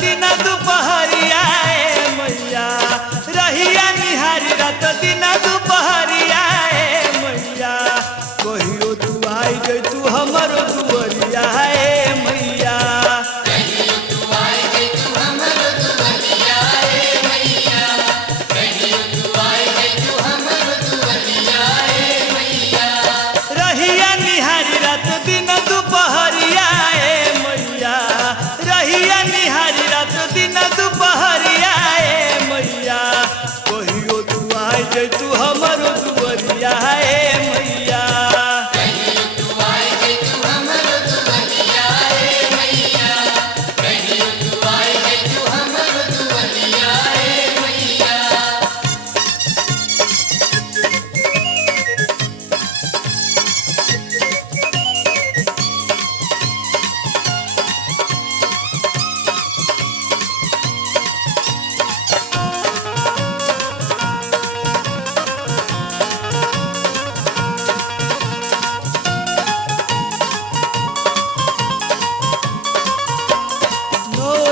दिन दुपहरिया मैया रहिया निहारी रात दिन दुपहरिया मैया कहियो तू आई जे तू हमरो दुवरिया मैया रहिया निहारी रात दिन दुपहरिया मैया रहिया निहारी रात दिन दुपहरिया मैया कहियो तू आई जे तू हमरो दुवरिया मैया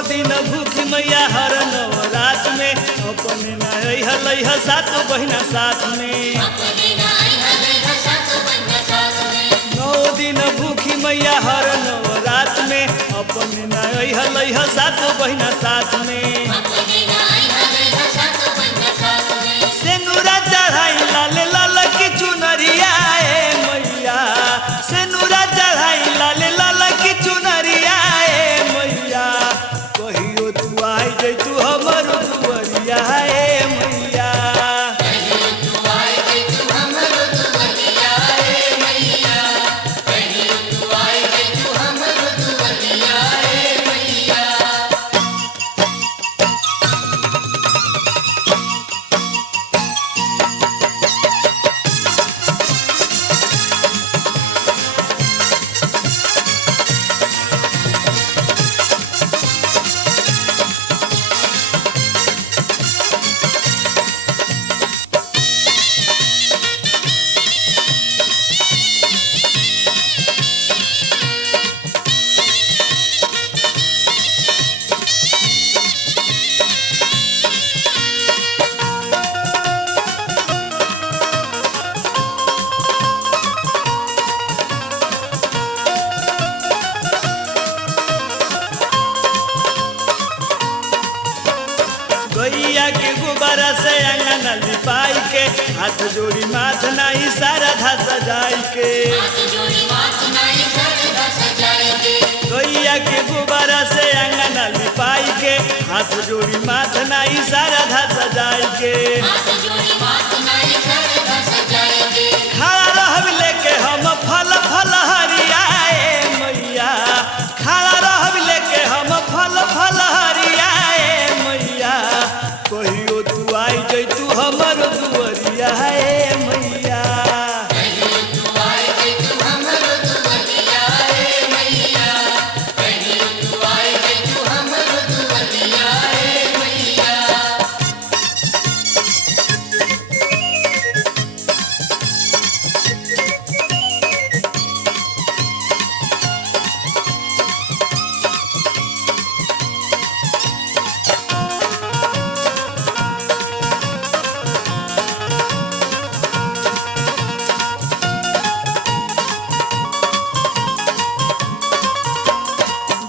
दिन भूखी मैया हर नवरात में अपने नई हलई ह सात बहिना साथ में 9 दिन भूखी मैया हर नवरात में अपने नई हलई ह सात बहिना साथ में सेनुरा चढ़ाई लाल लाल की चुनरिया मैया सेनुरा चढ़ाई लाल लाल की चुनरिया मैया कहियो तू आई जे तू हमरो दुवरिया मैया गैया के गुब्बारा से अंगना लिपाई के हाथ जोड़ी माथ नाई सारा धा सजाई के गैया के गुब्बारा से अंगना लिपाई के हाथ जोड़ी माथ नाई सारा धा सजाई के खड़ा रहब लेके हम फल फल हरिया मैया खड़ा रहब लेके हम फल फल हरिया मैया कहियो तू आई जे तू हमरो दुवरिया मैया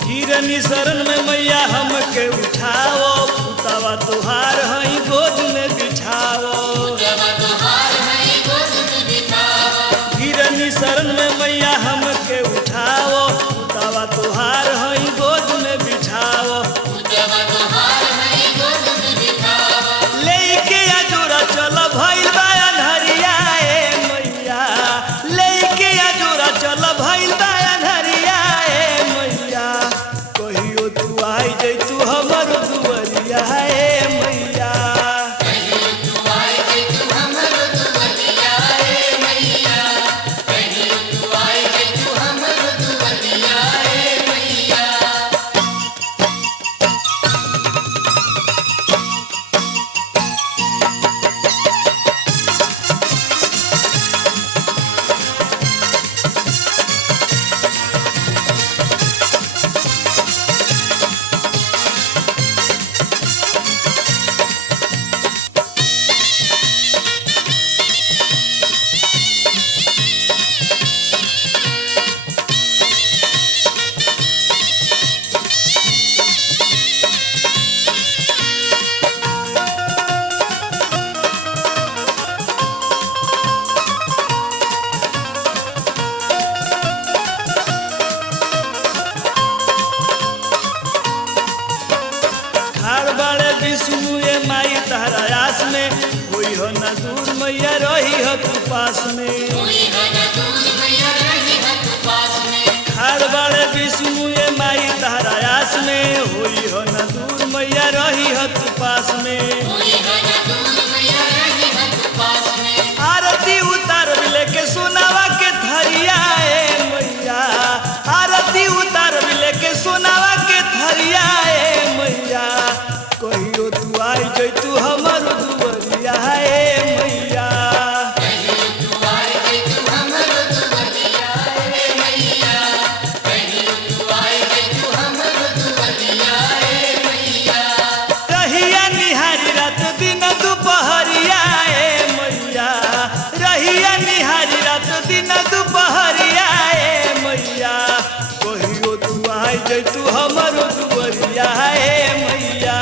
गिरनी शरण में मैया हमके उठाओ पुतावा तुहार हई गोद में बिठाओ गिरनी शरण में मैया हमके उठाओ पुतावा तुहार हई गोद में बिठाओ लेके अजोरा चल भइल बा अन्हरिया मैया लेके अजोरा चल भइल बा अन्हरिया मैया कहियो तू आई जे तू हमरो दुवरिया मैया मैया रही हो तू पास में खाड़ बाड़े विष्णु ये माई तारा आस में होई हो न दूर मैया रही हो तू पास में आरती उतार लेके सोनावा के थरिया ए मैया आरती उतार लेके सोनावा के थरिया ए मैया कहियो तू आई जैतू हमर दुवरिया ए मैया रहिया निहारी रात दिन दुपहरिया ए मैया रहिया निहारी रात दिन दुपहरिया ए मैया कहियो तू आई जैतू हमर दुवरिया ए मैया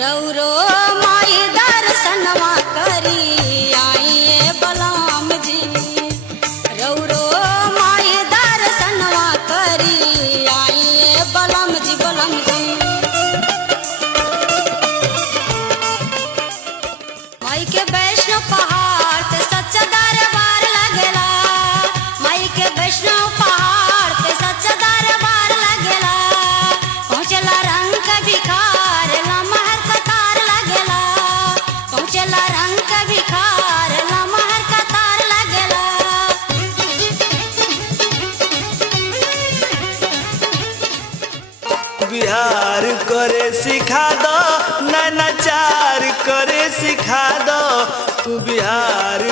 रौरो माई दर्शनवा करी आइए बलराम जी रौरो माई दर्शनवा करी आइए बलराम जी माई के वैष्णव पहाड़ ते सच्चा दरबार लगेला माई के वैष्णव पहाड़ ते सच्चा दरबार लगेला पहुँचला रंग का भिखार चला रंग का भिखार लमहर का तार लगेला बिहार करे सिखा दो नैनाचार करे सिखा दो तू बिहार